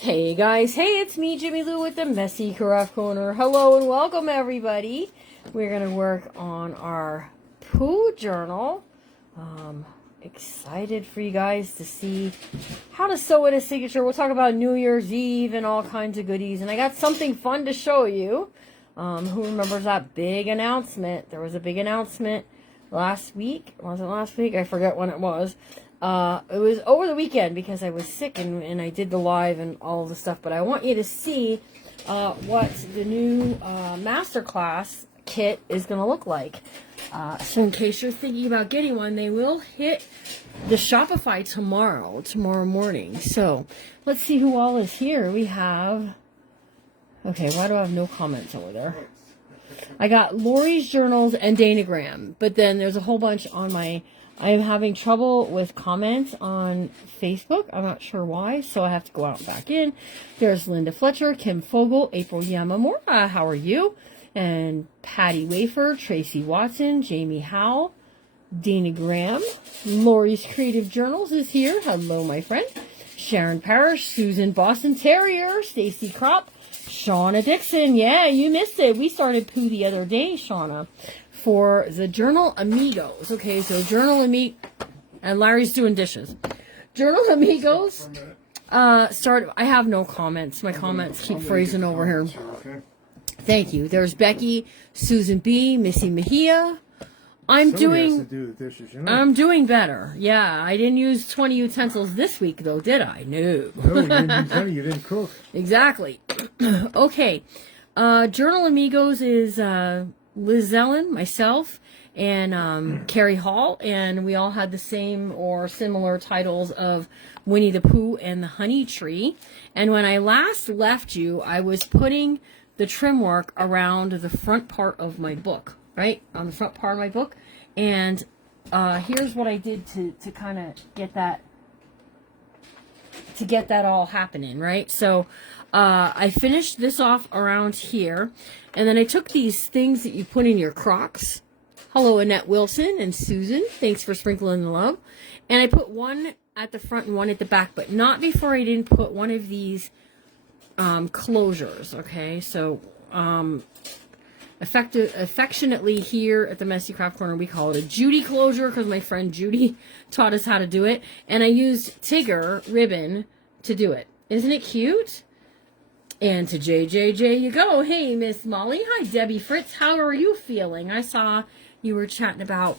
Hey guys, hey, it's me, Jimmy Lou, with the Messy Craft Corner. Hello and welcome, everybody. We're going to work on our poo journal. Excited for you guys to see how to sew in a signature. We'll talk about New Year's Eve and all kinds of goodies. And I got something fun to show you. Who remembers that big announcement? There was a big announcement last week. Was it last week? I forget when it was. It was over the weekend because I was sick and I did the live and all of the stuff. But I want you to see what the new masterclass kit is going to look like. So in case you're thinking about getting one, they will hit the Shopify tomorrow morning. So let's see who all is here. We have... Okay, why do I have no comments over there? I got Lori's Journals and Danagram, but then there's a whole bunch on my... I am having trouble with comments on Facebook. I'm not sure why, so I have to go out and back in. There's Linda Fletcher, Kim Fogel, April Yamamura, how are you? And Patty Wafer, Tracy Watson, Jamie Howell, Dana Graham. Lori's Creative Journals is here. Hello, my friend. Sharon Parrish, Susan Boston Terrier, Stacy Kropp, Shauna Dixon. Yeah, you missed it. We started poo the other day, Shauna, for the Journal Amigos. Okay, so Journal Amigos, and Larry's doing dishes. Journal Amigos, I have no comments. My comments keep freezing over here. Thank you. There's Becky, Susan B, Missy Mejia. I'm doing better. Yeah, I didn't use 20 utensils this week, though, did I? No. No, you didn't cook. Exactly. Okay. Journal Amigos is Liz Zellen, myself, and Carrie Hall, and we all had the same or similar titles of Winnie the Pooh and the Honey Tree. And when I last left you, I was putting the trim work around the front part of my book, right? On the front part of my book. And here's what I did to kind of get that all happening, right? So I finished this off around here, and then I took these things that you put in your Crocs. Hello, Annette Wilson and Susan. Thanks for sprinkling the love. And I put one at the front and one at the back, but not before I didn't put one of these closures, okay? So affectionately here at the Messy Craft Corner, we call it a Judy closure because my friend Judy taught us how to do it. And I used Tigger ribbon to do it. Isn't it cute? And to JJJ you go. Hey, Miss Molly. Hi, Debbie Fritz. How are you feeling? I saw you were chatting about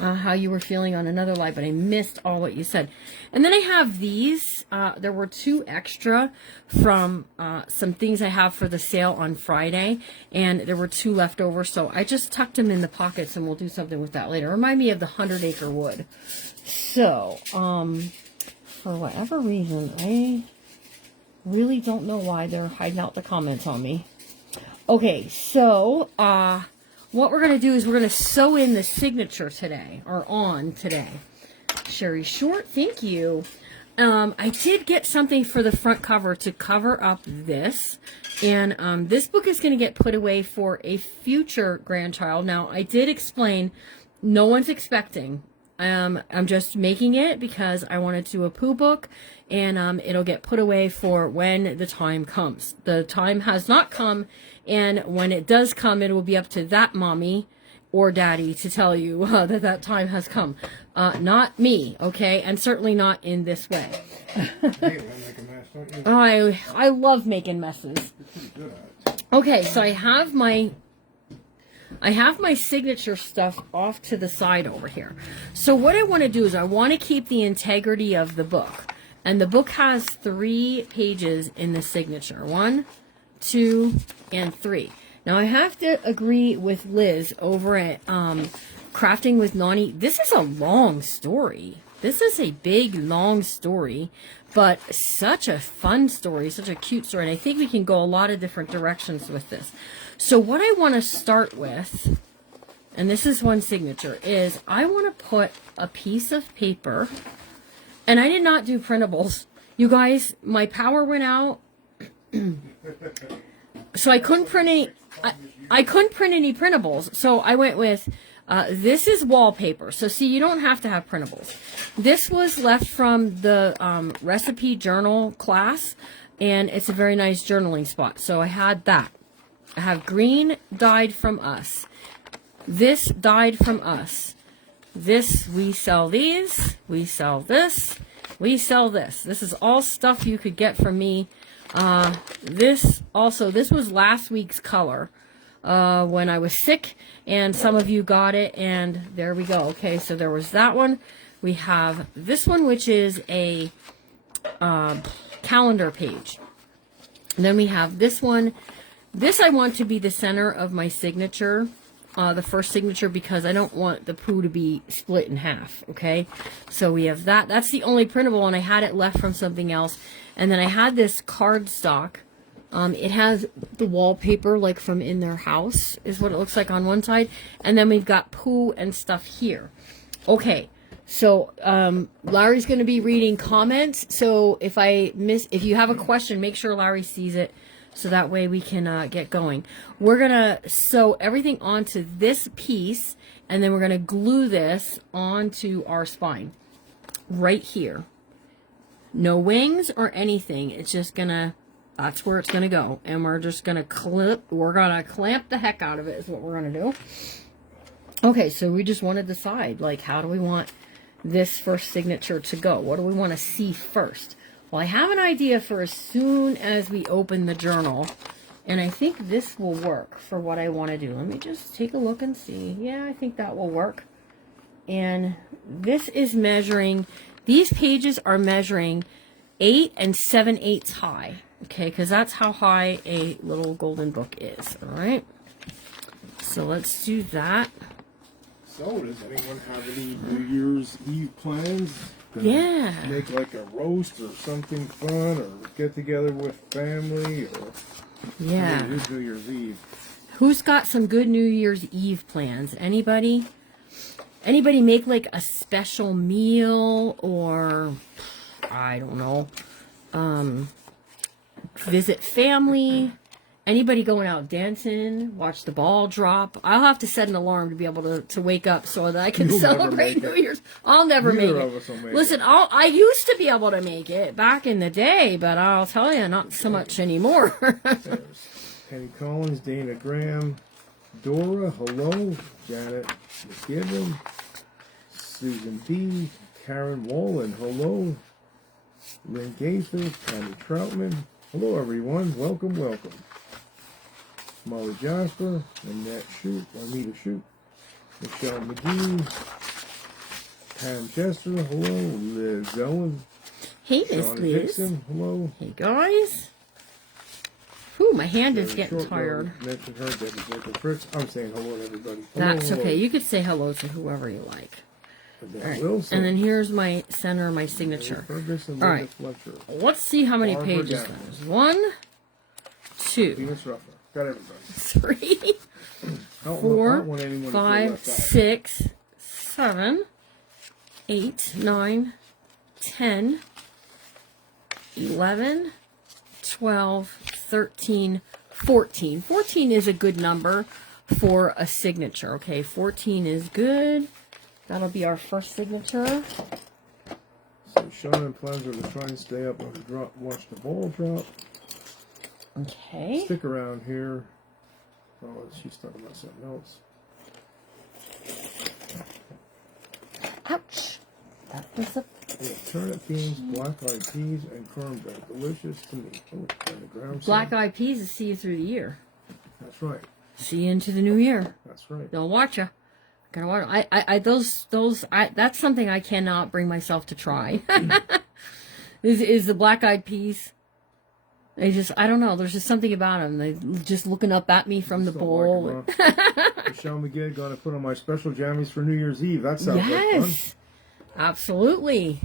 how you were feeling on another live, but I missed all what you said. And then I have these. There were 2 extra from some things I have for the sale on Friday, and there were 2 left over, so I just tucked them in the pockets, and we'll do something with that later. Remind me of the 100-acre wood. So, for whatever reason, I really don't know why they're hiding out the comments on me. Okay, so, what we're going to do is we're going to sew in the signature today, or on today. Sherry Short, thank you. I did get something for the front cover to cover up this. And this book is going to get put away for a future grandchild. Now, I did explain, no one's expecting. I'm just making it because I wanted to do a poo book. And it'll get put away for when the time comes. The time has not come. And when it does come, it will be up to that mommy or daddy to tell you that time has come. Not me, okay? And certainly not in this way. I love making messes. Okay, so I have my signature stuff off to the side over here. So what I want to do is I want to keep the integrity of the book. And the book has 3 pages in the signature. 1, 2, and 3. Now, I have to agree with Liz over at Crafting with Nani. This is a long story. This is a big, long story, but such a fun story, such a cute story. And I think we can go a lot of different directions with this. So what I want to start with, and this is one signature, is I want to put a piece of paper, and I did not do printables. You guys, my power went out. So I couldn't print any. I couldn't print any printables. So I went with This is wallpaper. So see, you don't have to have printables. This was left from the recipe journal class, and it's a very nice journaling spot. So I had that. I have green dyed from us. This dyed from us. This, we sell these. We sell this. We sell this. This is all stuff you could get from me. This was last week's color when I was sick, and some of you got it, and there we go. Okay, so there was that one. We have this one, which is a calendar page. And then we have this one. This I want to be the center of my signature, the first signature, because I don't want the pooh to be split in half, okay? So we have that. That's the only printable, and I had it left from something else. And then I had this cardstock. It has the wallpaper, like from in their house, is what it looks like on one side. And then we've got pooh and stuff here. Okay, so Larry's going to be reading comments. So if you have a question, make sure Larry sees it, so that way we can get going. We're going to sew everything onto this piece, and then we're going to glue this onto our spine right here. No wings or anything. It's just going to, that's where it's going to go. And we're just going to clamp the heck out of it is what we're going to do. Okay, so we just want to decide, like, how do we want this first signature to go? What do we want to see first? Well, I have an idea for as soon as we open the journal, and I think this will work for what I want to do. Let me just take a look and see. Yeah, I think that will work. And this is measuring, these pages are measuring 8 7/8 high, okay, because that's how high a little golden book is, all right? So let's do that. So, does anyone have any New Year's Eve plans? Yeah. Make like a roast or something fun, or get together with family, or Yeah. It is New Year's Eve. Who's got some good New Year's Eve plans? Anybody? Anybody make like a special meal, or I don't know, visit family? Anybody going out dancing, watch the ball drop? I'll have to set an alarm to be able to wake up so that I can celebrate New Year's. I'll never make it. Listen, I used to be able to make it back in the day, but I'll tell you, not so much anymore. Penny Collins, Dana Graham, Dora, hello, Janet McGibbon, Susan B, Karen Wallen, hello, Lynn Gaither, Tammy Troutman, hello everyone, welcome, welcome. Molly Jasper, Annette Shute, Juanita Shute, Michelle McGee, Pam Chester, hello, Liz Owen, Hey, Miss Shauna Liz. Dixon, hello. Hey, guys. Whew, my hand is getting tired. Mentioned her, Debbie Jacob Fritz. I'm saying hello to everybody. That's Hello. okay. You could say hello to whoever you like. And All right. Wilson, And then here's my center, my signature. Ferguson, All Linda right. Fletcher, Let's see how many Barbara pages Gavin. there's. 1, 2, Venus Ruffer. Got everybody. 3, I don't 4, want anyone to feel 5, left out. 6, 7, 8, 9, 10, 11, 12, 13, 14. 14 is a good number for a signature, okay? 14 is good. That'll be our first signature. So Sean and plans are to try and stay up and watch the ball drop. Okay. Stick around here. Oh, she's talking about something else. Ouch. That was a... Yeah, turnip beans, black-eyed peas, and cornbread. Delicious to me. Oh, and the ground Black-eyed peas is see you through the year. That's right. See you into the new year. That's right. They'll watch you. Gonna watch. That's something I cannot bring myself to try. is the black-eyed peas. I don't know. There's just something about them. They just looking up at me from the bowl. Michelle McGee gonna put on my special jammies for New Year's Eve. That sounds like fun. Absolutely.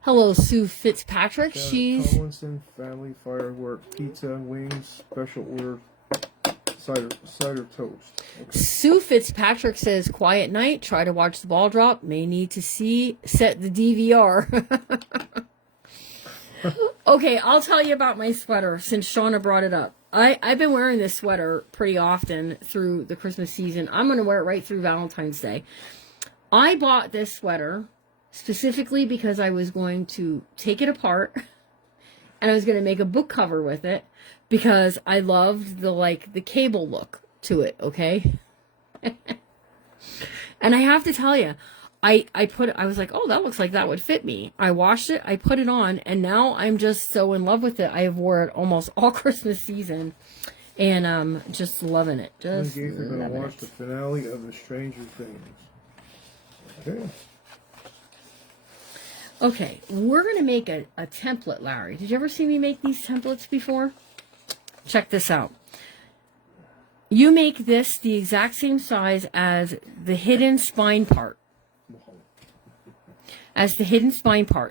Hello, Sue Fitzpatrick. Janet She's Tomlinson, family firework, pizza, wings, special order, cider toast. Okay. Sue Fitzpatrick says, quiet night, try to watch the ball drop, may need to set the DVR. Okay, I'll tell you about my sweater since Shauna brought it up. I've been wearing this sweater pretty often through the Christmas season. I'm going to wear it right through Valentine's Day. I bought this sweater specifically because I was going to take it apart and I was going to make a book cover with it because I loved the cable look to it, okay? And I have to tell you, I was like, oh, that looks like that would fit me. I washed it, I put it on, and now I'm just so in love with it. I have wore it almost all Christmas season, and I'm just loving it. Just we're going to watch it. the finale of the Stranger Things. Okay. Okay, we're going to make a template, Larry. Did you ever see me make these templates before? Check this out. You make this the exact same size as the hidden spine part.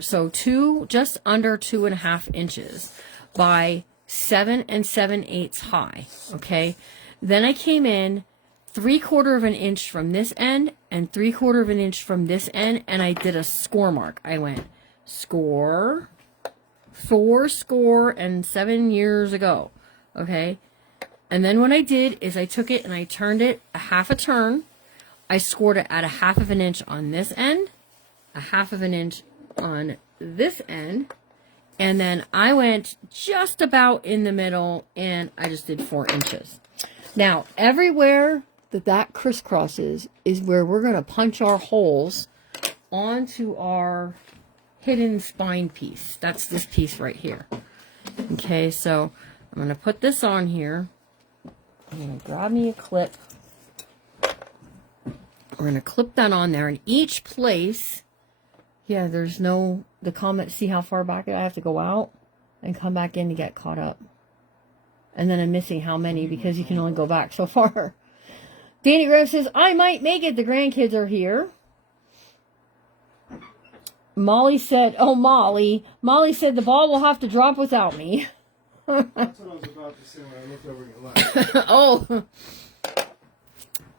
So just under 2.5 inches by 7 7/8 high. Okay. Then I came in 3/4 of an inch from this end and 3/4 of an inch from this end, and I did a score mark. I went score, 4 score, and 7 years ago. Okay. And then what I did is I took it and I turned it a half a turn. I scored it at 1/2 of an inch on this end, 1/2 of an inch on this end, and then I went just about in the middle and I just did 4 inches. Now, everywhere that crisscrosses is where we're going to punch our holes onto our hidden spine piece. That's this piece right here. Okay, so I'm going to put this on here. I'm going to grab me a clip. We're going to clip that on there, and each place, yeah, there's no, the comment, see how far back I have to go out and come back in to get caught up. And then I'm missing how many because you can only go back so far. Danny Grove says, I might make it. The grandkids are here. Molly said, oh, Molly said the ball will have to drop without me. That's what I was about to say when I looked over your lap. Oh.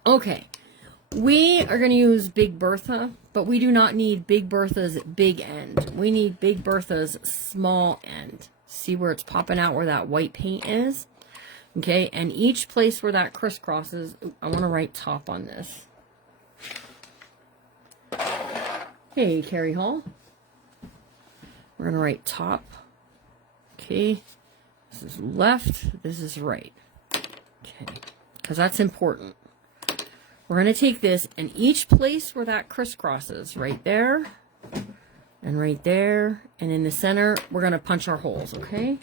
Okay. We are going to use Big Bertha, but we do not need Big Bertha's big end. We need Big Bertha's small end. See where it's popping out where that white paint is? Okay, and each place where that crisscrosses, I want to write top on this. Hey, Carrie Hall. We're going to write top. Okay. This is left. This is right. Okay. Because that's important. We're going to take this, and each place where that crisscrosses, right there, and right there, and in the center, we're going to punch our holes, okay?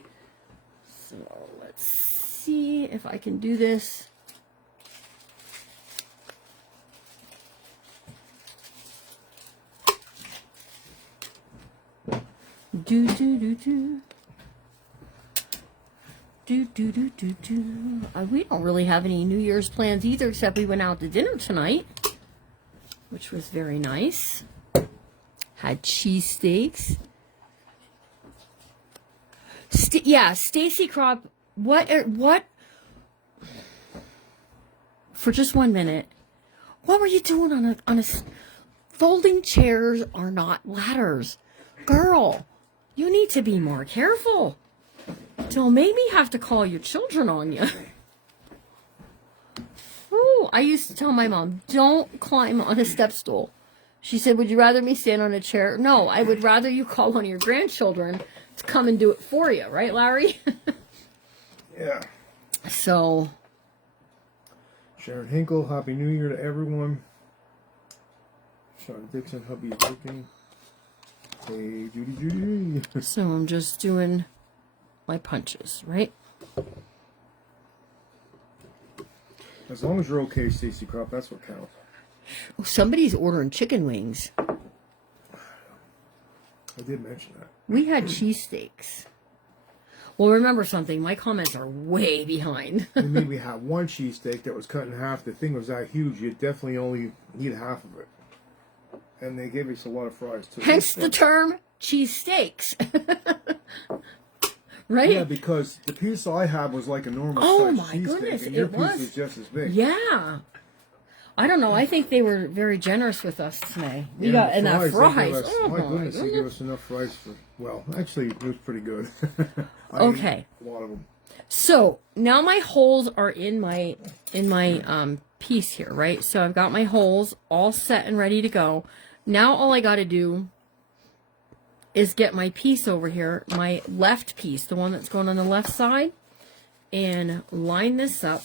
So let's see if I can do this. Do, do, do, do. We don't really have any New Year's plans either, except we went out to dinner tonight, which was very nice. Had cheesesteaks. Yeah, Stacy Crop. What? For just 1 minute, what were you doing on a? Folding chairs are not ladders, girl. You need to be more careful. Don't make me have to call your children on you. Oh, I used to tell my mom, don't climb on a step stool. She said, would you rather me stand on a chair? No, I would rather you call one of your grandchildren to come and do it for you. Right, Larry? Yeah. So. Sharon Hinkle, Happy New Year to everyone. Sean Dixon, hubby working. Hey, Judy. So I'm just doing my punches, right? As long as you're okay, Stacey Crop, that's what counts. Oh, somebody's ordering chicken wings. I did mention that. We had cheesesteaks. Well, remember something. My comments are way behind. We maybe had one cheesesteak that was cut in half. The thing was that huge. You definitely only need half of it. And they gave us a lot of fries, too. Hence the term cheesesteaks. Right? Yeah, because the piece I had was like a normal size cheesesteak, and your piece was just as big. Yeah. I don't know. I think they were very generous with us today. We got enough fries. Oh my goodness, they gave us enough fries for, well, actually, it was pretty good. Okay. A lot of them. So now my holes are in my piece here, right? So I've got my holes all set and ready to go. Now all I got to do is get my piece over here, my left piece, the one that's going on the left side, and line this up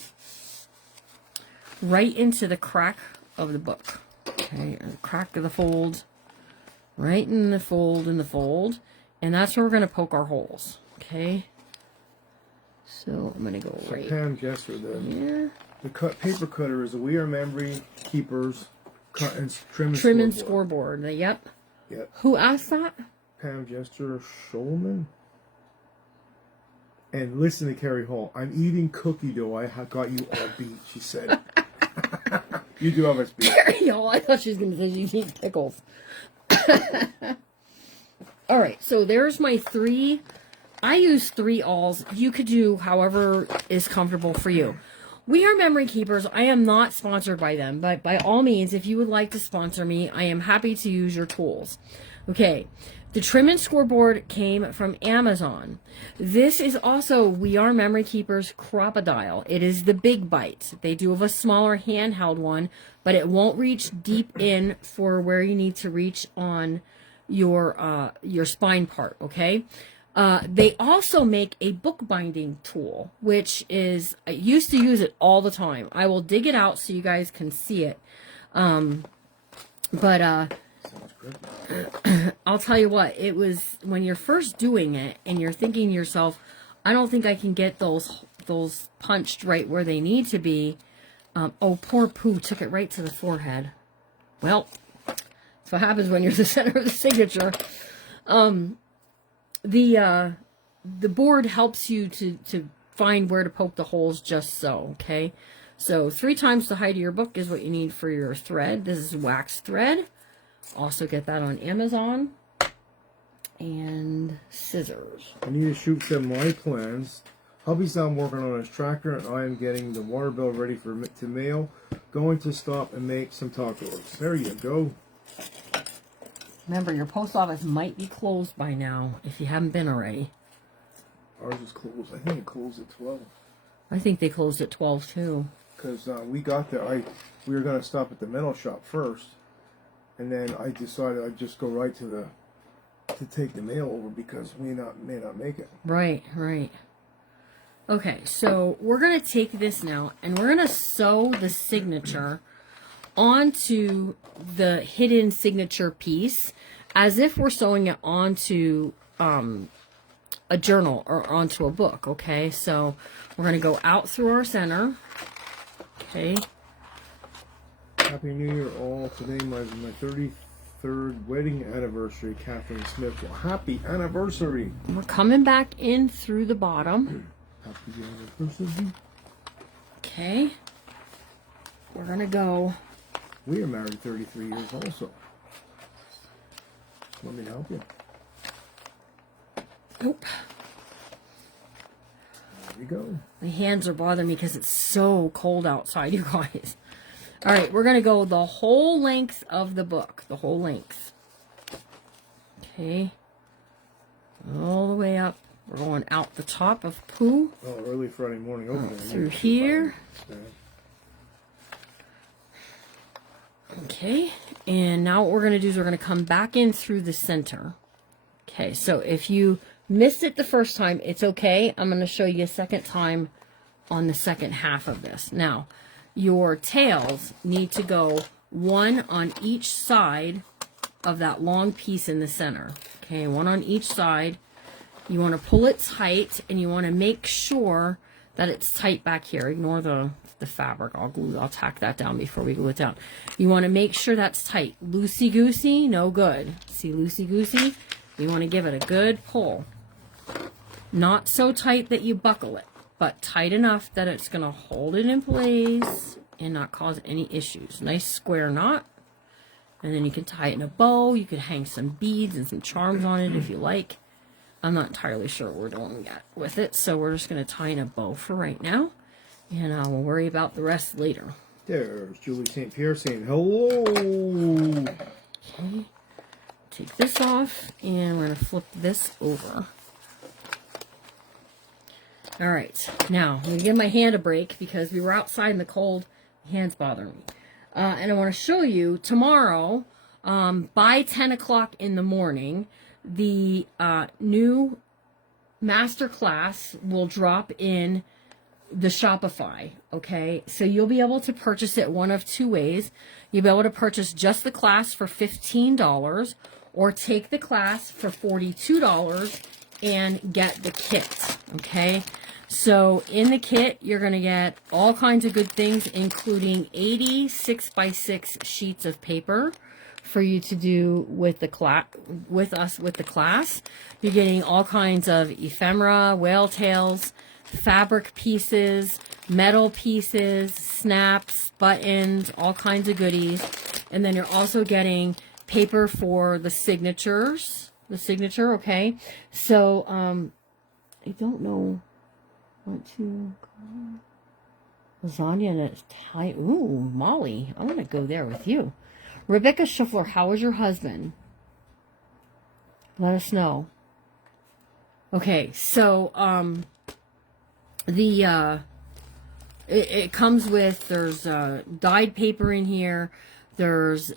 right into the crack of the book. Okay, or crack of the fold, right in the fold, and that's where we're going to poke our holes. Okay, so I'm going to go right. Pam Jesser, the paper cutter is a We Are Memory Keepers cut and trim and scoreboard. Yep. Yep. Who asked that? Pam Jester Schulman. And listen to Carrie Hall. I'm eating cookie dough. I got you all beat, she said. You do have us beat. Carrie Hall. I thought she was going to say she eats pickles. All right. So there's my 3. I use 3 awls. You could do however is comfortable for you. We Are Memory Keepers. I am not sponsored by them, but by all means, if you would like to sponsor me, I am happy to use your tools. Okay, the trim and scoreboard came from Amazon. This is also We Are Memory Keepers Crocodile. It is the big bite. They do have a smaller handheld one, but it won't reach deep in for where you need to reach on your spine part, okay? They also make a bookbinding tool, which is, I used to use it all the time. I will dig it out so you guys can see it. I'll tell you what, it was, when you're first doing it and you're thinking to yourself, I don't think I can get those punched right where they need to be. Oh, poor Pooh took it right to the forehead. Well, that's what happens when you're the center of the signature. The board helps you to find where to poke the holes just so, okay? So 3 times the height of your book is what you need for your thread. This is wax thread. Also get that on Amazon. And scissors. I need to shoot some my plans. Hubby's down working on his tractor, and I am getting the water bill ready to mail. Going to stop and make some tacos. There you go. Remember, your post office might be closed by now, if you haven't been already. Ours is closed. I think it closed at 12. I think they closed at 12, too. Because we got there. We were going to stop at the metal shop first. And then I decided I'd just go right to take the mail over because we may not make it. Right, right. Okay, so we're going to take this now, and we're going to sew the signature onto the hidden signature piece as if we're sewing it onto a journal or onto a book. Okay, so we're going to go out through our center. Okay. Happy New Year all. Today my 33rd wedding anniversary, Catherine Smith. Well, happy anniversary. We're coming back in through the bottom. Happy anniversary. Okay. We're going to go. We are married 33 years also. Let me help you. Nope. There we go. My hands are bothering me because it's so cold outside, you guys. All right, we're going to go the whole length of the book. The whole length. Okay. All the way up. We're going out the top of Pooh. Oh, early Friday morning opening. Through here. Okay, and now what we're going to do is we're going to come back in through the center. Okay, so if you missed it the first time, it's okay. I'm going to show you a second time on the second half of this. Now, your tails need to go one on each side of that long piece in the center. Okay, one on each side. You want to pull it tight, and you want to make sure that it's tight back here. Ignore the fabric. I'll tack that down before we glue it down. You want to make sure that's tight. Loosey-goosey, no good. See, loosey-goosey? You want to give it a good pull. Not so tight that you buckle it, but tight enough that it's going to hold it in place and not cause any issues. Nice square knot. And then you can tie it in a bow. You could hang some beads and some charms on it if you like. I'm not entirely sure what we're doing yet with it, so we're just going to tie in a bow for right now. And we'll worry about the rest later. There's Julie St. Pierre saying hello. Okay. Take this off, and we're going to flip this over. All right, now I'm going to give my hand a break because we were outside in the cold. My hand's bothering me. And I want to show you tomorrow, by 10 o'clock in the morning, the new master class will drop in the Shopify, okay? So you'll be able to purchase it one of two ways. You'll be able to purchase just the class for $15 or take the class for $42 and get the kit, okay? So in the kit, you're going to get all kinds of good things, including 80 6x6 sheets of paper for you to do with the class, with the class. You're getting all kinds of ephemera, whale tails, fabric pieces, metal pieces, snaps, buttons, all kinds of goodies. And then you're also getting paper for the signature, okay? So, I don't know what to lasagna and Italian. Ooh, Molly, I want to go there with you. Rebecca Schiffler, how is your husband? Let us know. Okay, so, it comes with, there's dyed paper in here, there's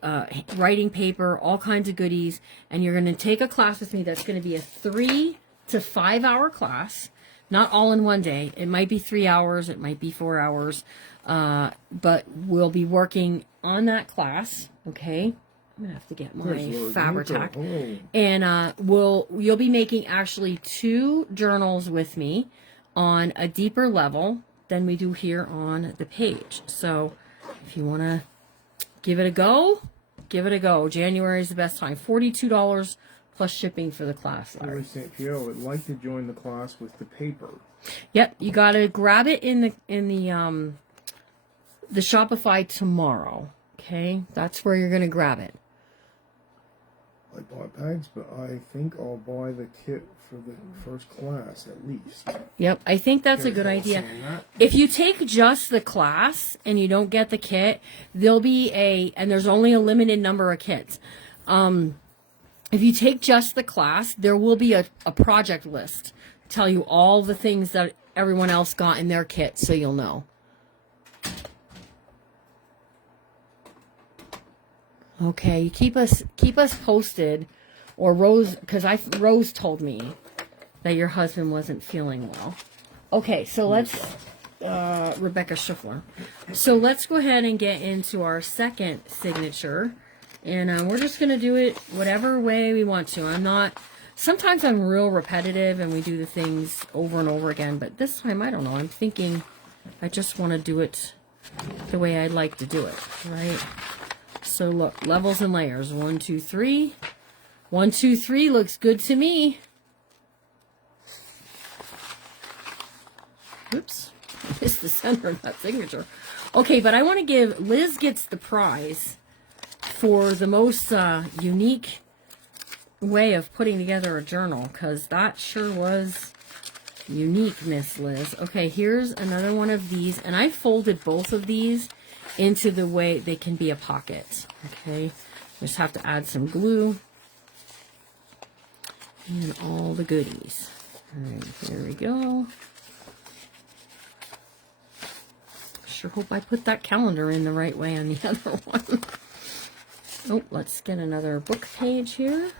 writing paper, all kinds of goodies, and you're going to take a class with me that's going to be a 3 to 5 hour class, not all in one day. It might be 3 hours, it might be 4 hours, but we'll be working on that class, okay? I'm going to have to get my Faber-Tac. And you'll be making actually 2 journals with me on a deeper level than we do here on the page. So if you want to give it a go, give it a go. January is the best time. $42 plus shipping for the class. Larry St. Pierre would like to join the class with the paper. Yep, you got to grab it in the Shopify tomorrow. Okay, that's where you're going to grab it. I bought bags, but I think I'll buy the kit for the first class at least. Yep, I think that's a good idea. If you take just the class and you don't get the kit, there'll be and there's only a limited number of kits. If you take just the class, there will be a project list. Tell you all the things that everyone else got in their kit, so you'll know. Okay, keep us posted, or Rose, because Rose told me that your husband wasn't feeling well. Okay, so let's Rebecca Schiffler. So let's go ahead and get into our second signature, and we're just gonna do it whatever way we want to. Sometimes I'm real repetitive, and we do the things over and over again. But this time, I don't know. I'm thinking I just want to do it the way I'd like to do it, right? So look, levels and layers. 1, 2, 3. 1, 2, 3 looks good to me. Oops, I missed the center of that signature. Okay, but I want to give, Liz gets the prize for the most unique way of putting together a journal, because that sure was unique, Miss Liz. Okay, here's another one of these, and I folded both of these into the way they can be a pocket. Okay, just have to add some glue and all the goodies. All right, here we go. Sure hope I put that calendar in the right way on the other one. Oh, let's get another book page here.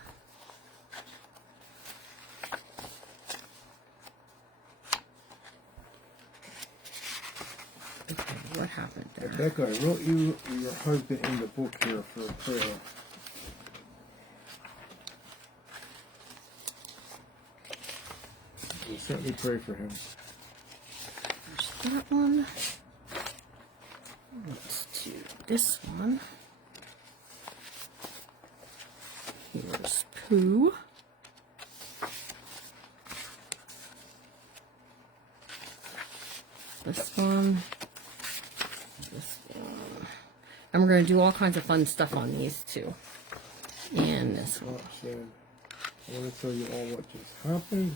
What happened there? Rebecca, I wrote you your husband in the book here for a prayer. We certainly pray for him. There's that one. Let's do this one. Here's Pooh. This one. And we're going to do all kinds of fun stuff on these too. And this one. I want to tell you all what just happened.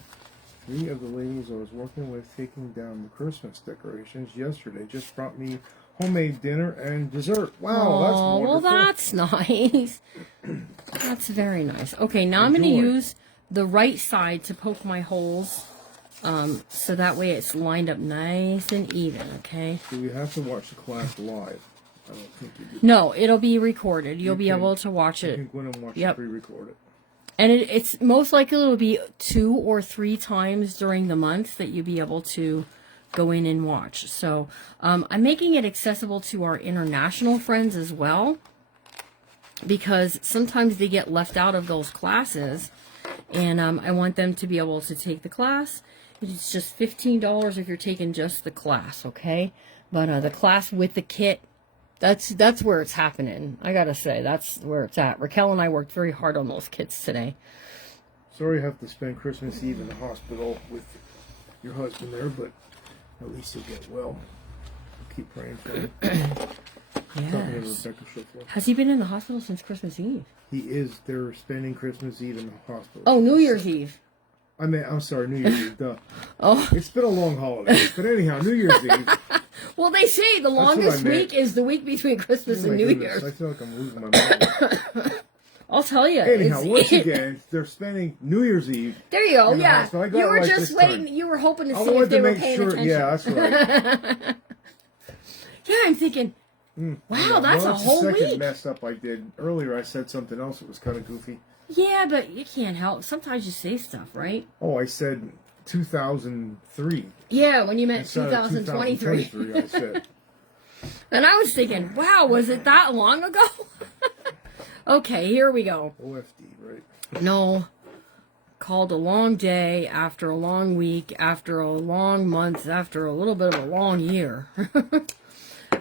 3 of the ladies I was working with taking down the Christmas decorations yesterday just brought me homemade dinner and dessert. Wow, that's wonderful. Well, that's nice. That's very nice. Okay, now I'm going to use the right side to poke my holes So that way it's lined up nice and even, okay? Do we have to watch the class live? I don't think you do. No, it'll be recorded. You'll be able to watch You it. can go in and watch Yep. it pre-recorded. And it's most likely it'll be 2 or 3 times during the month that you'll be able to go in and watch. So I'm making it accessible to our international friends as well, because sometimes they get left out of those classes, and I want them to be able to take the class. It's just $15 if you're taking just the class, okay? But the class with the kit, that's where it's happening. I gotta say, that's where it's at. Raquel and I worked very hard on those kits today. Sorry you have to spend Christmas Eve in the hospital with your husband there, but at least you'll get well. Keep praying for him. Talking to Yes. Rebecca Schiffler. Has he been in the hospital since Christmas Eve? He is. They're spending Christmas Eve in the hospital. Oh, New Year's Eve. I'm sorry, New Year's Eve. Duh. Oh. It's been a long holiday. But anyhow, New Year's Eve. Well, they say the what longest I meant. week is the week between Christmas Oh my and New goodness, Year's. I feel like I'm losing my mind. I'll tell you. Anyhow, once again, they're spending New Year's Eve. There you go. in the Yeah. hospital. I got You it were right just this waiting. time. You were hoping to I see if wanted they to were make paying sure. attention. Yeah, that's right. Yeah, I'm thinking, wow, Yeah, that's well, a whole the second week. mess up I did earlier. I said something else that was kind of goofy. Yeah, but you can't help. Sometimes you say stuff, right? Oh, I said 2003. Yeah, when you meant Instead of 2023. 2023, I said. And I was thinking, wow, was it that long ago? Okay, here we go. OFD, right? No. Called a long day, after a long week, after a long month, after a little bit of a long year.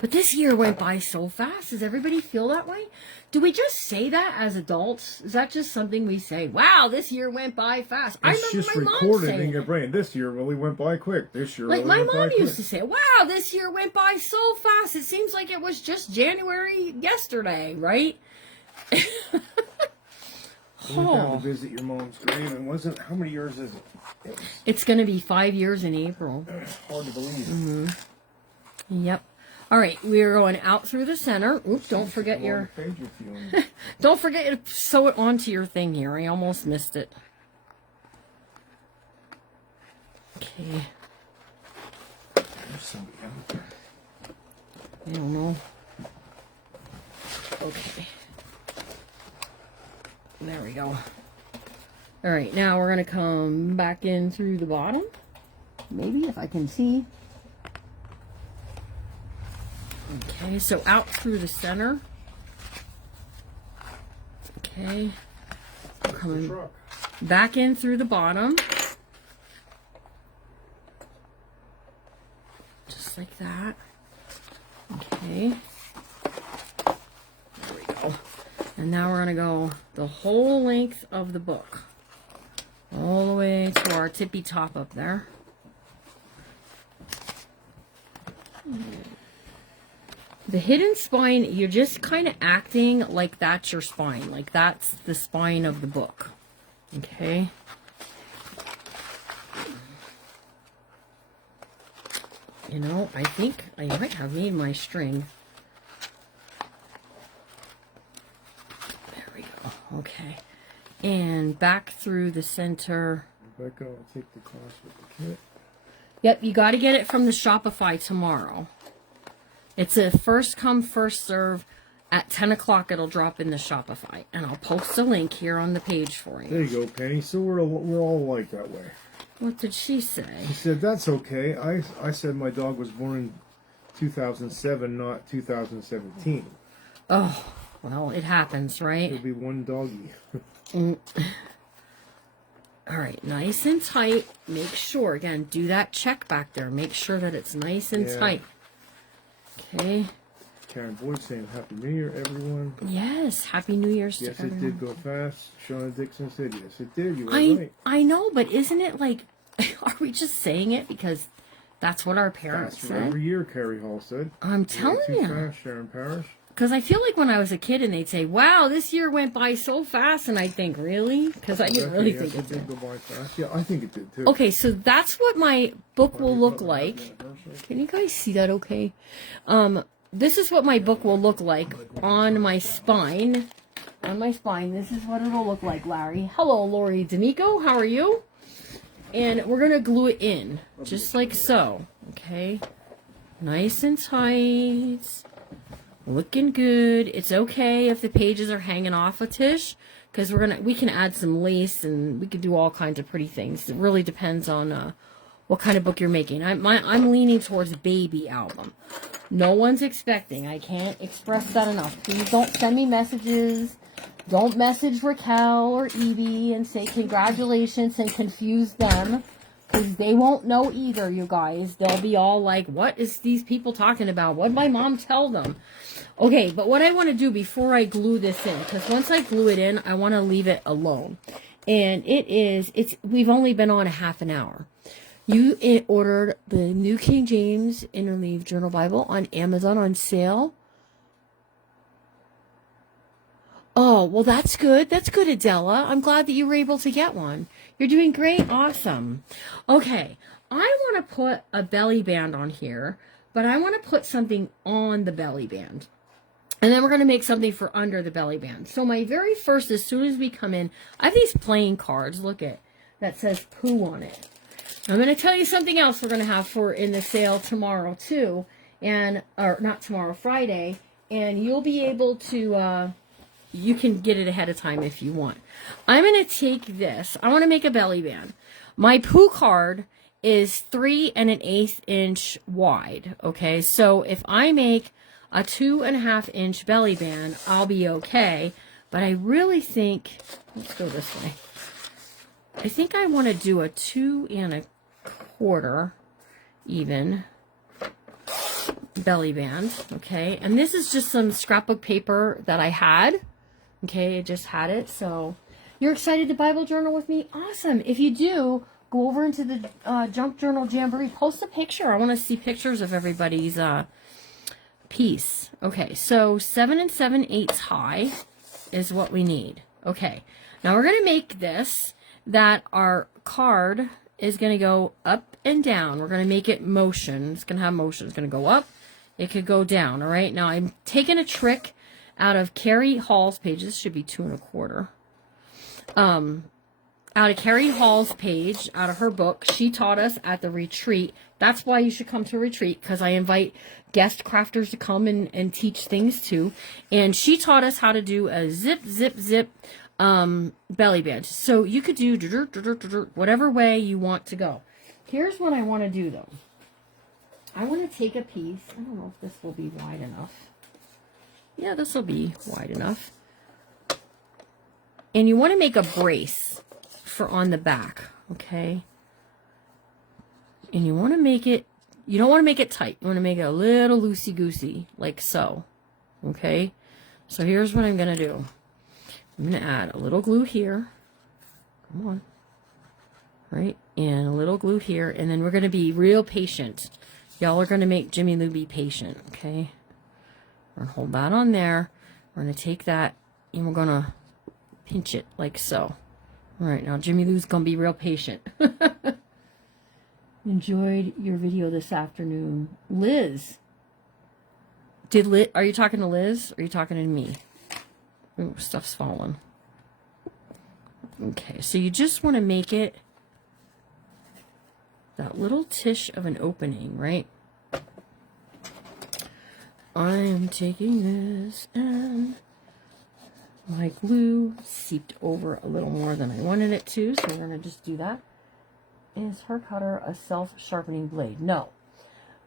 But this year went by so fast. Does everybody feel that way? Do we just say that as adults? Is that just something we say? Wow, this year went by fast. I It's remember just my mom recorded saying in your it. brain. This year really went by quick. This year Like really my went by mom quick. used to say, wow, this year went by so fast. It seems like it was just January yesterday, right? I went down to visit your mom's grave, and wasn't how many years is it? It was It's going to be 5 years in April. hard to believe. Mm-hmm. Yep. All right, we're going out through the center. Oops, don't forget your... Page you're feeling. Don't forget to sew it onto your thing here. I almost missed it. Okay. There's somebody out there. I don't know. Okay. There we go. All right, now we're going to come back in through the bottom. Maybe, if I can see. Okay, so out through the center. Okay. The Coming truck. back in through the bottom. Just like that. Okay. There we go. And now we're going to go the whole length of the book. All the way to our tippy top up there. The hidden spine, you're just kind of acting like that's your spine. Like that's the spine of the book. Okay. You know, I think I might have made my string. There we go. Okay. And back through the center. Rebecca will take the class with the kit. Yep, you got to get it from the Shopify tomorrow. It's a first come, first serve. At 10 o'clock, it'll drop in the Shopify. And I'll post a link here on the page for There you. you go, Penny. So we're all like that way. What did she say? She said, that's okay. I said my dog was born in 2007, not 2017. Oh, well, it happens, right? It'll be one doggy. All right, nice and tight. Make sure, again, do that check back there. Make sure that it's nice and Yeah. tight. Okay. Karen Boyd saying, Happy New Year, everyone. Yes, Happy New Year's to Yes, it everyone. did go fast. Shauna Dixon said, yes, it did. You were right. I know, but isn't it like, are we just saying it because that's what our parents Faster said? every year, Carrie Hall said. I'm Way telling too you. fast, Sharon Parrish. Because I feel like when I was a kid and they'd say, wow, this year went by so fast, and I'd think, really? Because I didn't really Yes, think it did. go by fast. Yeah, I think it did too. Okay, so that's what my book will look like. Can you guys see that okay? This is what my book will look like on my spine. On my spine, this is what it'll look like, Larry. Hello, Lori D'Amico. How are you? And we're going to glue it in, just like so. Okay. Nice and tight. Looking good. It's okay if the pages are hanging off a Tish, because we can add some lace and we can do all kinds of pretty things. It really depends on what kind of book you're making. I'm leaning towards baby album. No one's expecting. I can't express that enough. Please don't send me messages. Don't message Raquel or Evie and say congratulations and confuse them, because they won't know either, you guys. They'll be all like, what is these people talking about? What did my mom tell them? Okay, but what I want to do before I glue this in, because once I glue it in, I want to leave it alone. And we've only been on a half an hour. You ordered the New King James Interleave Journal Bible on Amazon on sale. Oh, well, that's good. That's good, Adela. I'm glad that you were able to get one. You're doing great. Awesome. Okay, I want to put a belly band on here, but I want to put something on the belly band. And then we're going to make something for under the belly band. So my very first, as soon as we come in, I have these playing cards, look at, that says pooh on it. I'm going to tell you something else we're going to have for in the sale tomorrow too, or not tomorrow, Friday, and you'll be able to, you can get it ahead of time if you want. I'm going to take this. I want to make a belly band. My pooh card is 3 1/8 inch wide. Okay, so if I make a 2.5 inch belly band, I'll be okay. But I really think, let's go this way. I think I want to do a 2 1/4 even belly band. Okay, and this is just some scrapbook paper that I had. Okay, I just had it. So you're excited to Bible journal with me? Awesome. If you do, go over into the Junk Journal Jamboree. Post a picture. I want to see pictures of everybody's piece. Okay, so 7 7/8 high is what we need. Okay, now we're going to make this that our card is going to go up and down. We're going to make it motion. It's going to have motion. It's going to go up. It could go down. All right, now I'm taking a trick out of Carrie Hall's page. This should be 2 1/4. Out of Carrie Hall's page, out of her book. She taught us at the retreat. That's why you should come to a retreat, because I invite guest crafters to come and teach things too. And she taught us how to do a zip, zip, zip belly band. So you could do whatever way you want to go. Here's what I want to do though. I want to take a piece. I don't know if this will be wide enough. Yeah, this will be wide enough. And you want to make a brace for on the back, okay? And you want to make it, you don't want to make it tight. You want to make it a little loosey-goosey, like so, okay? So here's what I'm going to do. I'm going to add a little glue here. Come on. Right? And a little glue here. And then we're going to be real patient. Y'all are going to make Jimmy Lou be patient, okay? We're going to hold that on there. We're going to take that and we're going to pinch it like so. All right, now Jimmy Lou's going to be real patient. Enjoyed your video this afternoon. Liz. Are you talking to Liz or are you talking to me? Ooh, stuff's falling. Okay, so you just want to make it that little tish of an opening, right? I'm taking this and my glue seeped over a little more than I wanted it to, so we're going to just do that. Is her cutter a self-sharpening blade? No.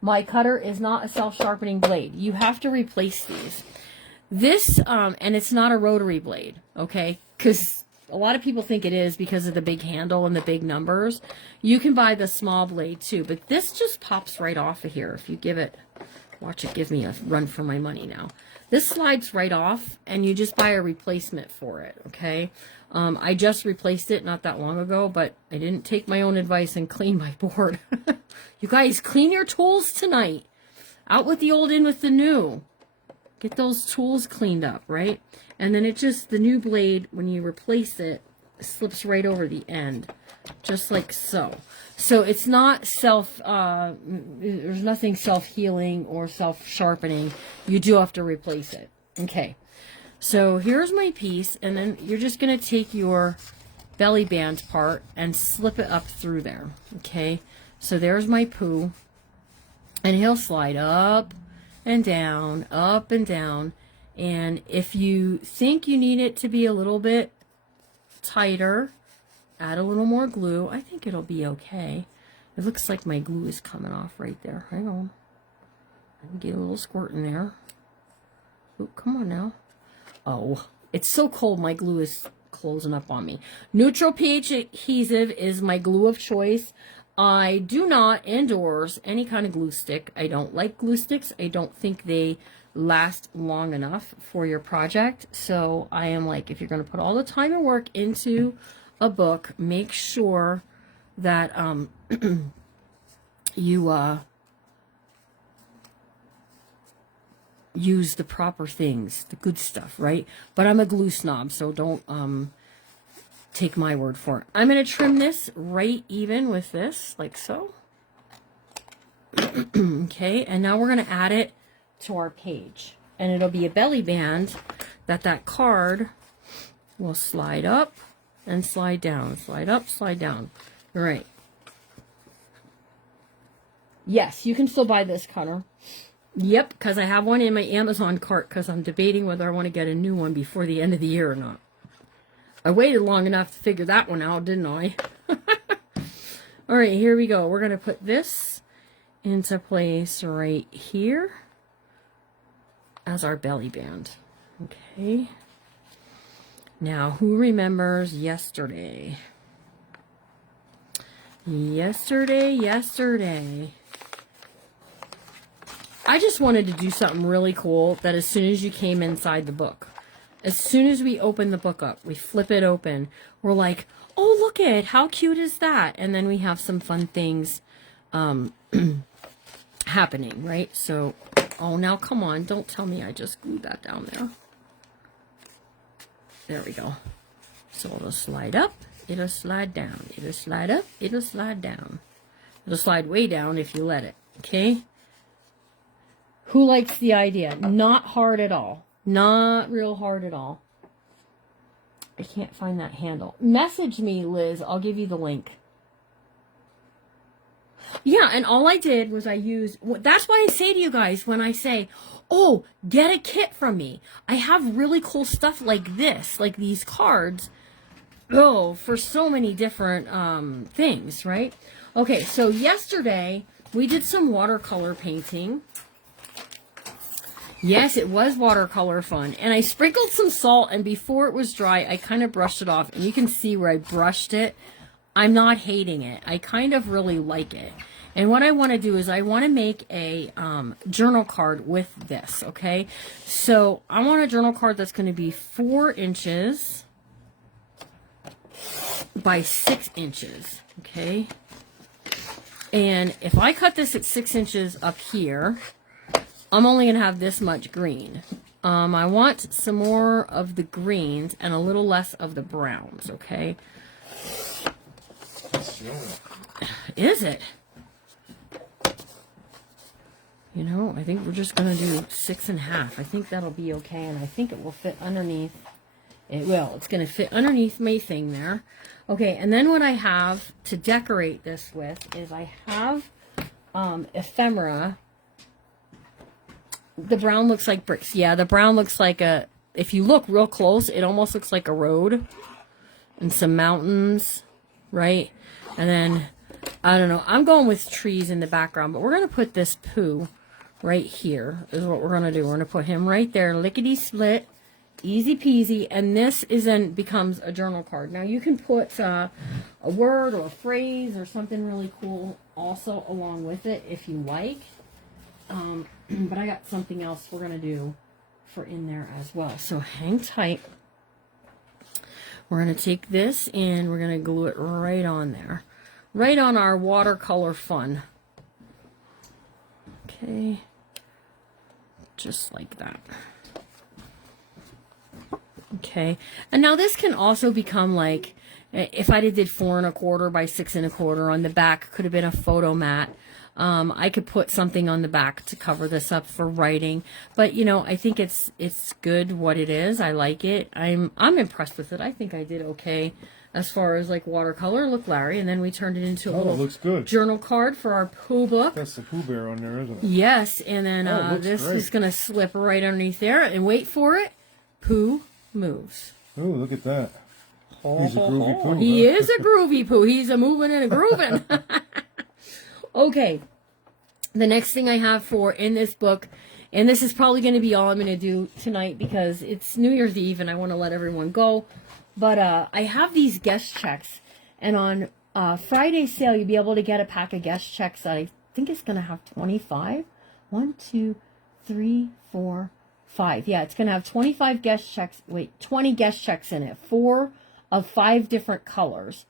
My cutter is not a self-sharpening blade. You have to replace these. This, and it's not a rotary blade, okay? Because a lot of people think it is because of the big handle and the big numbers. You can buy the small blade too, but this just pops right off of here. If you give it, watch it give me a run for my money now. This slides right off, and you just buy a replacement for it, okay? I just replaced it not that long ago, but I didn't take my own advice and clean my board. You guys, clean your tools tonight. Out with the old, in with the new. Get those tools cleaned up, right? And then it just, the new blade, when you replace it, slips right over the end, just like so. So it's not there's nothing self-healing or self-sharpening. You do have to replace it. Okay. So here's my piece, and then you're just going to take your belly band part and slip it up through there. Okay, so there's my Pooh, and he'll slide up and down, up and down. And if you think you need it to be a little bit tighter, add a little more glue. I think it'll be okay. It looks like my glue is coming off right there. Hang on. I can get a little squirt in there. Oh, come on now. Oh, it's so cold. My glue is closing up on me. Neutral pH adhesive is my glue of choice. I do not endorse any kind of glue stick. I don't like glue sticks. I don't think they last long enough for your project. So I am like, if you're going to put all the time and work into a book, make sure that you use the proper things, the good stuff, right? But I'm a glue snob, so don't take my word for it. I'm going to trim this right even with this, like so. Okay, and now we're going to add it to our page. And it'll be a belly band that card will slide up and slide down. Slide up, slide down. All right. Yes, you can still buy this cutter. Yep, because I have one in my Amazon cart because I'm debating whether I want to get a new one before the end of the year or not. I waited long enough to figure that one out, didn't I? All right, here we go. We're going to put this into place right here as our belly band. Okay. Now, who remembers yesterday? Yesterday. I just wanted to do something really cool that as soon as you came inside the book, as soon as we open the book up, we flip it open, we're like, oh, look at how cute is that? And then we have some fun things happening, right? So, oh, now come on, don't tell me I just glued that down there. There we go. So it'll slide up, it'll slide down, it'll slide up, it'll slide down. It'll slide way down if you let it, okay? Who likes the idea? Not hard at all. Not real hard at all. I can't find that handle. Message me, Liz. I'll give you the link. Yeah, and all I did was I used... That's why I say to you guys when I say, oh, get a kit from me. I have really cool stuff like this, like these cards. Oh, for so many different things, right? Okay, so yesterday we did some watercolor painting. Yes, it was watercolor fun. And I sprinkled some salt, and before it was dry, I kind of brushed it off. And you can see where I brushed it. I'm not hating it. I kind of really like it. And what I want to do is I want to make a journal card with this, okay? So I want a journal card that's going to be 4 inches by 6 inches, okay? And if I cut this at 6 inches up here, I'm only going to have this much green. I want some more of the greens and a little less of the browns, okay? Is it? You know, I think we're just going to do 6.5. I think that'll be okay, and I think it will fit underneath. It will. It's going to fit underneath my thing there. Okay, and then what I have to decorate this with is I have ephemera. The brown looks like bricks. Yeah, the brown looks like a... If you look real close, it almost looks like a road and some mountains, right? And then, I don't know. I'm going with trees in the background, but we're going to put this Pooh right here is what we're going to do. We're going to put him right there, lickety-split, easy peasy, and this is then becomes a journal card. Now, you can put a word or a phrase or something really cool also along with it if you like. But I got something else we're going to do for in there as well. So hang tight. We're going to take this and we're going to glue it right on there. Right on our watercolor fun. Okay. Just like that. Okay. And now this can also become like, if I did 4 1/4 by 6 1/4 on the back, could have been a photo mat. I could put something on the back to cover this up for writing, but you know, I think it's good what it is. I like it. I'm impressed with it. I think I did okay as far as like watercolor. Look, Larry, and then we turned it into a Oh, it little looks good. journal card for our Pooh book. That's the Pooh Bear on there, isn't it? Yes, and then this great. is going to slip right underneath there. And wait for it, Pooh moves. Oh, look at that. He's a groovy Pooh. He is a groovy Pooh. He's a moving and a grooving. Okay, the next thing I have for in this book, and this is probably going to be all I'm going to do tonight because it's New Year's Eve and I want to let everyone go. But I have these guest checks, and on Friday sale, you'll be able to get a pack of guest checks that I think it's going to have 25. 1, 2, 3, 4, 5. Yeah, it's going to have 25 guest checks. Wait, 20 guest checks in it. 4 of 5 different colors.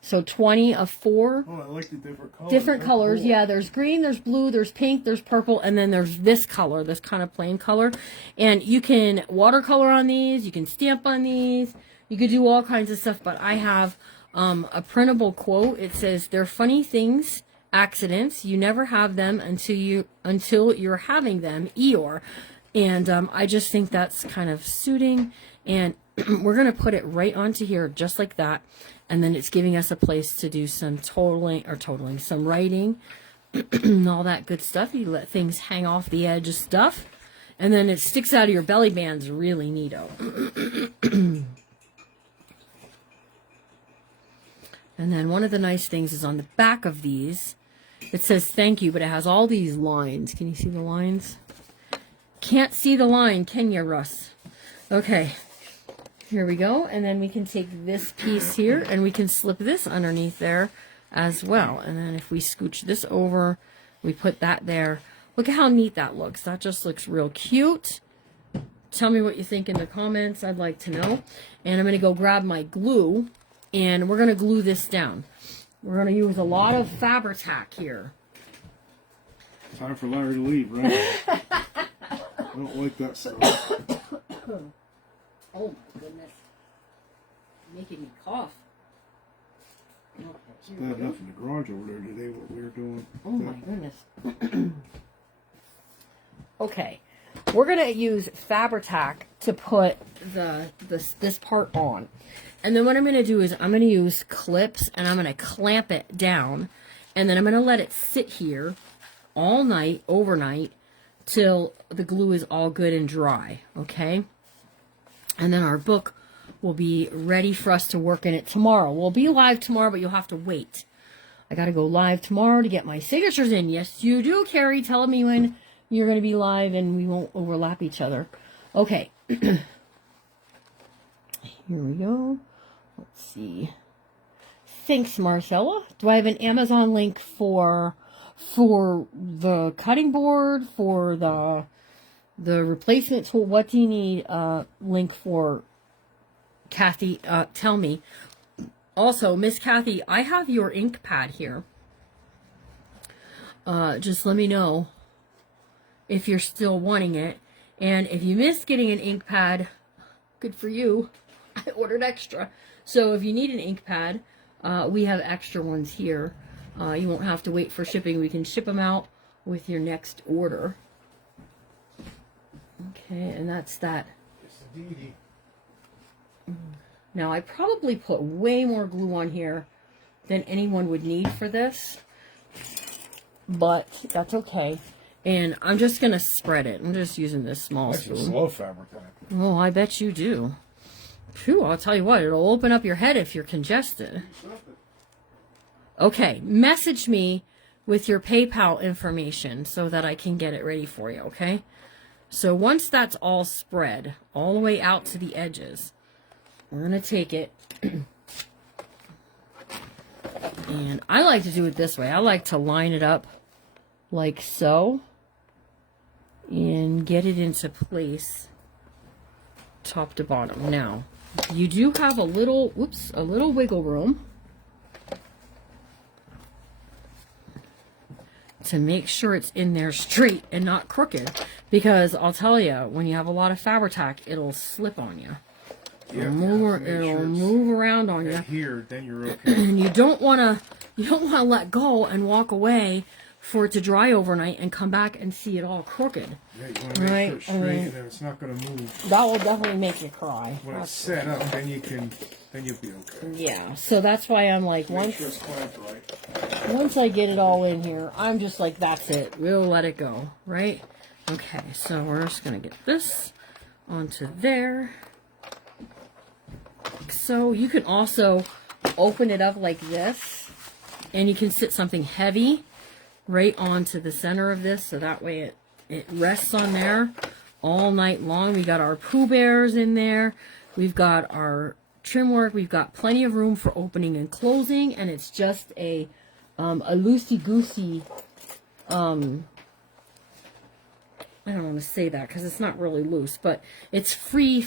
So 20 of 4. Oh, I like the different colors. Different colors, cool. yeah. There's green, there's blue, there's pink, there's purple, and then there's this color, this kind of plain color. And you can watercolor on these, you can stamp on these, you could do all kinds of stuff. But I have a printable quote. It says, "They're funny things, accidents. You never have them until you're having them." Eeyore. And I just think that's kind of suiting. And we're going to put it right onto here, just like that. And then it's giving us a place to do some some writing, and all that good stuff. You let things hang off the edge of stuff. And then it sticks out of your belly bands really neato. And then one of the nice things is on the back of these, it says thank you, but it has all these lines. Can you see the lines? Can't see the line, can you, Russ? Okay. Here we go, and then we can take this piece here, and we can slip this underneath there as well. And then if we scooch this over, we put that there. Look at how neat that looks. That just looks real cute. Tell me what you think in the comments. I'd like to know. And I'm going to go grab my glue, and we're going to glue this down. We're going to use a lot of Fabri-Tac here. Time for Larry to leave, right? I don't like that stuff. Oh my goodness. Making me cough. It's bad enough in the garage over there today what we were doing. Oh my goodness. Okay. We're going to use Fabri-Tac to put this part on. And then what I'm going to do is I'm going to use clips and I'm going to clamp it down. And then I'm going to let it sit here all night, overnight, till the glue is all good and dry. Okay? And then our book will be ready for us to work in it tomorrow. We'll be live tomorrow, but you'll have to wait. I got to go live tomorrow to get my signatures in. Yes, you do, Carrie. Tell me when you're going to be live and we won't overlap each other. Okay. Here we go. Let's see. Thanks, Marcella. Do I have an Amazon link for the cutting board, for the replacement tool? What do you need a link for, Kathy? Tell me. Also, Miss Kathy, I have your ink pad here. Just let me know if you're still wanting it. And if you missed getting an ink pad, good for you. I ordered extra. So if you need an ink pad, we have extra ones here. You won't have to wait for shipping. We can ship them out with your next order. Okay, and that's that. Now, I probably put way more glue on here than anyone would need for this, but that's okay. And I'm just going to spread it. I'm just using this small spoon. I just love Fabri-Tac. Oh, I bet you do. Phew, I'll tell you what, it'll open up your head if you're congested. Okay, message me with your PayPal information so that I can get it ready for you, okay? So once that's all spread, all the way out to the edges, we're going to take it, and I like to do it this way. I like to line it up like so, and get it into place, top to bottom. Now, you do have a little wiggle room to make sure it's in there straight and not crooked, because I'll tell you, when you have a lot of Fabri-Tac, it'll slip on you. It'll move around on you. Here, then you're okay. And you don't want to let go and walk away for it to dry overnight and come back and see it all crooked. Yeah, you want to make sure it's straight, and then it's not going to move. That will definitely make you cry. When it's set up, then you can then you'll be okay. Yeah, so that's why I'm like, Make sure it's clamped right. once I get it all in here, I'm just like, that's it. We'll let it go, right? Okay, so we're just going to get this onto there. So you can also open it up like this, and you can sit something heavy right onto the center of this, so that way it rests on there all night long. We got our Pooh Bears in there. We've got our trim work. We've got plenty of room for opening and closing, and it's just a loosey-goosey, I don't want to say that because it's not really loose, but it's free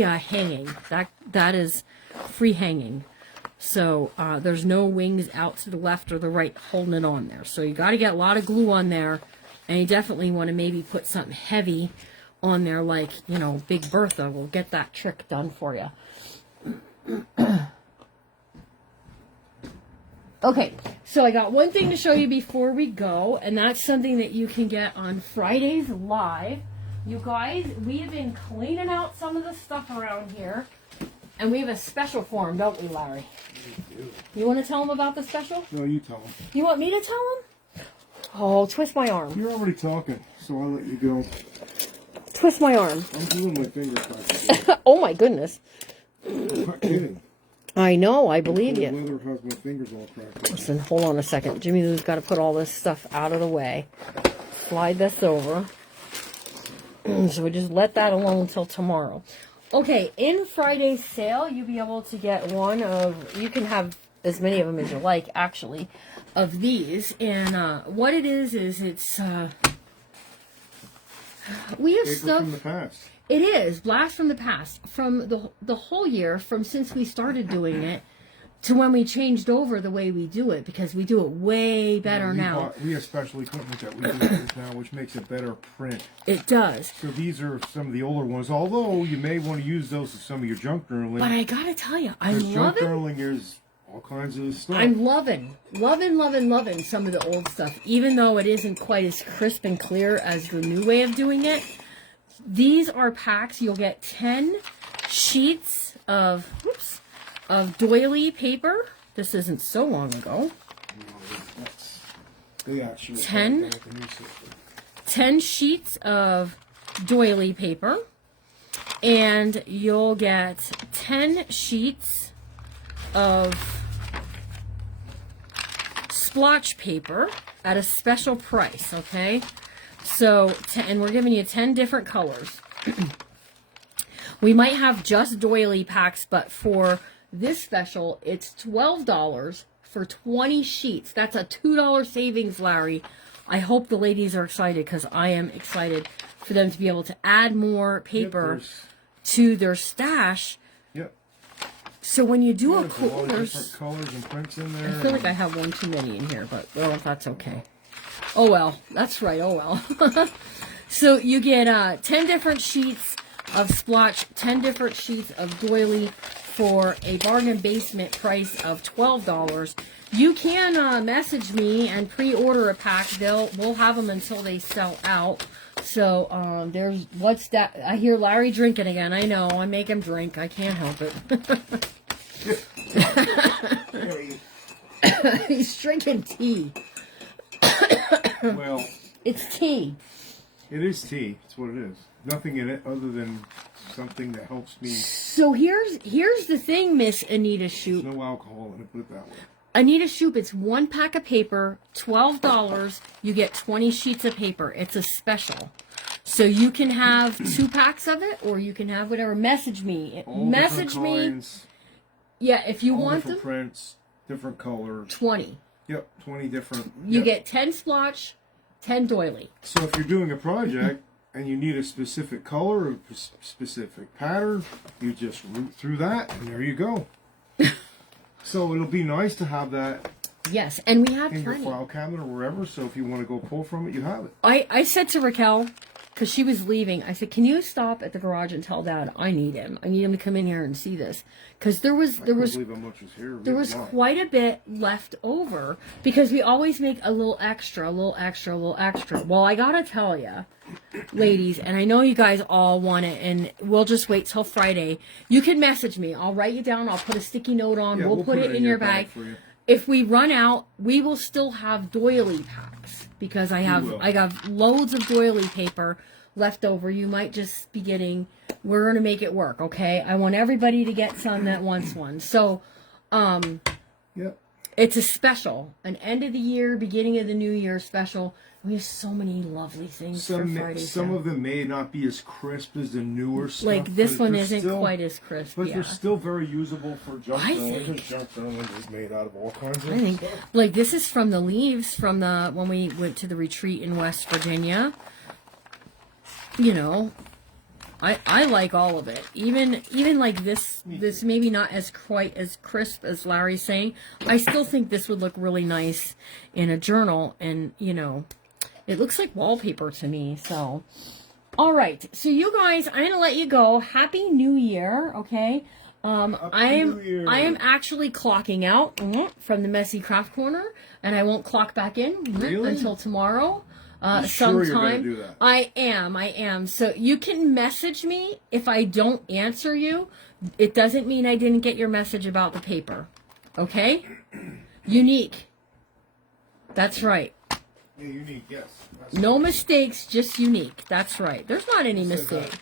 hanging. That is free hanging. So there's no wings out to the left or the right holding it on there. So you got to get a lot of glue on there, and you definitely want to maybe put something heavy on there, like, you know, Big Bertha will get that trick done for you. Okay, so I got one thing to show you before we go, and that's something that you can get on Fridays Live. You guys, we have been cleaning out some of the stuff around here, and we have a special for them, don't we, Larry? We do. You want to tell them about the special? No, you tell them. You want me to tell them? Oh, twist my arm. You're already talking, so I'll let you go. Twist my arm. I'm doing my finger practice. Oh, my goodness. I'm not kidding. I know, I believe The you. weather has my fingers all cracked. Listen, hold on a second. Jimmy Lou's got to put all this stuff out of the way. Slide this over. So we just let that alone until tomorrow. Okay, in Friday's sale, you'll be able to get one of, you can have as many of them as you like, actually, of these. And what it is it's, we have Paper stuff. from the past. It is blast from the past, from the whole year, from since we started doing it to when we changed over the way we do it, because we do it way better now. We have special equipment that we do this now, which makes a better print. It does. So these are some of the older ones, although you may want to use those as some of your junk journaling. But I gotta tell you, I'm junk loving. journaling is all kinds of stuff. I'm loving some of the old stuff, even though it isn't quite as crisp and clear as the new way of doing it. These are packs. You'll get 10 sheets of doily paper. This isn't so long ago. They actually 10 sheets of doily paper. And you'll get 10 sheets of splotch paper at a special price, okay? So, and we're giving you 10 different colors. We might have just doily packs, but for this special, it's $12 for 20 sheets. That's a $2 savings, Larry. I hope the ladies are excited, because I am excited for them to be able to add more paper to their stash. Yep. So when you do There's a lot of different colors and prints in there. I feel like I have one too many in here, but well, that's okay. Oh well, that's right, oh well. So you get 10 different sheets of splotch, 10 different sheets of doily for a bargain basement price of $12. You can message me and pre-order a pack. We'll have them until they sell out. So there's, what's that? I hear Larry drinking again. I know, I make him drink. I can't help it. He's drinking tea. Well, it's tea. It is tea. It's what it is. Nothing in it other than something that helps me. So here's the thing, Miss Anita Shoop. There's no alcohol in it, put it that way. Anita Shoop, it's one pack of paper, $12. You get 20 sheets of paper. It's a special. So you can have 2 packs of it, or you can have whatever. Message me. All Message me. kinds, Yeah, if you all want different them. prints, different colors. 20. Yep, 20 different. You get 10 splotch, 10 doily. So if you're doing a project and you need a specific color or a specific pattern, you just root through that, and there you go. So it'll be nice to have that Yes, and we have in your plenty. file cabinet or wherever, so if you want to go pull from it, you have it. I said to Raquel, because she was leaving, I said, can you stop at the garage and tell Dad I need him? I need him to come in here and see this. Because there was I can't believe how much is here. there was quite a bit left over, because we always make a little extra, a little extra, a little extra. Well, I gotta tell you, ladies, and I know you guys all want it, and we'll just wait till Friday. You can message me. I'll write you down. I'll put a sticky note on. Yeah, we'll put it in your bag. For you. If we run out, we will still have doily packs because I got loads of doily paper left over. You might just be getting. We're gonna make it work, okay? I want everybody to get some that wants one. So, Yep. it's a special, an end of the year, beginning of the new year special. We have so many lovely things for Friday. Some of them may not be as crisp as the newer stuff. Like this one isn't quite as crisp. But yeah. they're still very usable for junk I journals. think- Junk journals is made out of all kinds of stuff. Like this is from the leaves from the when we went to the retreat in West Virginia. You know, I like all of it. Even like this maybe not as quite as crisp as Larry's saying. I still think this would look really nice in a journal, and you know, it looks like wallpaper to me. So, all right. So you guys, I'm gonna let you go. Happy New Year, okay? I am actually clocking out from the Messy Craft Corner, and I won't clock back in until tomorrow. Sure Sometime. you're gonna do that? I am. So you can message me if I don't answer you. It doesn't mean I didn't get your message about the paper. Okay? Unique. That's right. Yeah, unique, yes. No mistakes, just unique. That's right. There's not any mistake.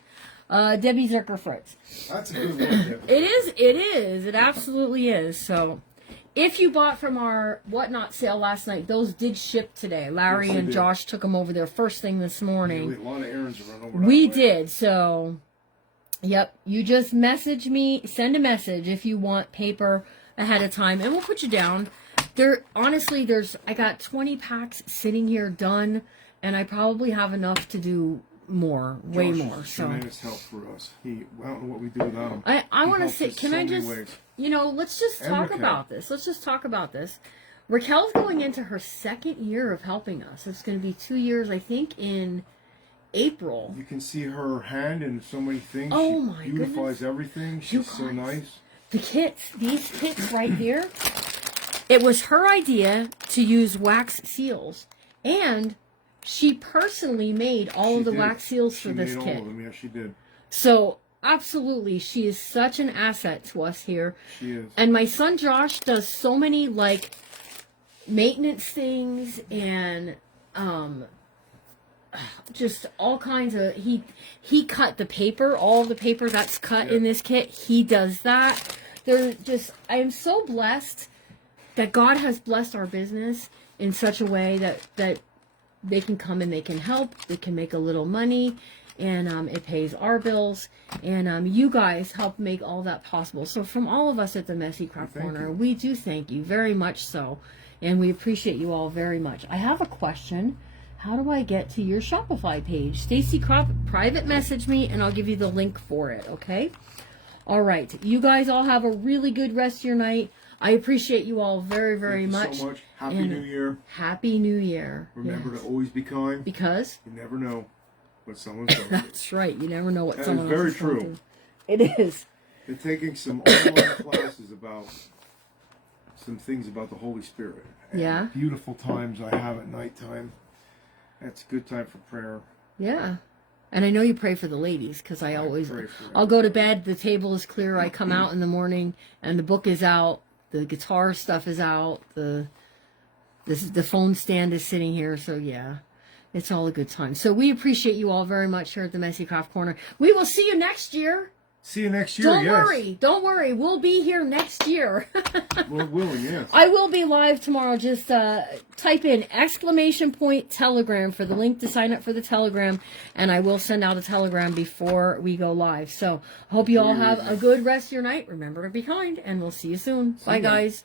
Debbie Zerker Fritz. That's a good one, Debbie. It is. It absolutely is. So, if you bought from our Whatnot sale last night, those did ship today. Larry Yes, they and did. Josh took them over there first thing this morning. Yeah, we had a lot of errands to run over. We that way. did. So, yep. You just message me, send a message if you want paper ahead of time, and we'll put you down. I got 20 packs sitting here done, and I probably have enough to do more, way Josh more. is a So tremendous help for us. I don't know what we do without him. I He want to helps say, us can so I many just, ways. let's just And talk Raquel. about this. Let's just talk about this. Raquel's going into her second year of helping us. It's going to be 2 years, I think, in April. You can see her hand in so many things. Oh, she my beautifies goodness. everything. You She's so guys. nice. The kits, these kits right here, it was her idea to use wax seals. And she personally made all She of the did. wax seals She for this made all kit. of them. Yeah, she did. So, absolutely, she is such an asset to us here. She is. And my son Josh does so many, like, maintenance things and just all kinds of he cut the paper, all the paper that's cut in this kit, he does that. I am so blessed that God has blessed our business in such a way that they can come and they can help, they can make a little money, and it pays our bills, and you guys help make all that possible. So from all of us at the Messy Craft Thank Corner, you. we do thank you very much so, and we appreciate you all very much. I have a question. How do I get to your Shopify page? Stacy Crop, private message me, and I'll give you the link for it, okay? All right. You guys all have a really good rest of your night. I appreciate you all very, very Thank much. you so much. Happy And New Year. Happy New Year. Remember Yes. to always be kind. Because You never know what someone's going through. that's right. You never know what That someone is very else is going true. through. It is. They're taking some online classes about some things about the Holy Spirit. And Yeah. Beautiful times I have at nighttime. That's a good time for prayer. Yeah. And I know you pray for the ladies because I always, pray for I'll go to bed, the table is clear, I come out in the morning, and the book is out, the guitar stuff is out, the phone stand is sitting here, so yeah, it's all a good time. So we appreciate you all very much here at the Messy Craft Corner. We will see you next year. See you next year, Don't worry, we'll be here next year. Lord willing, yes. I will be live tomorrow. Just type in !Telegram for the link to sign up for the Telegram, and I will send out a Telegram before we go live. So, hope you all have a good rest of your night. Remember to be kind, and we'll see you soon. Bye, you. guys.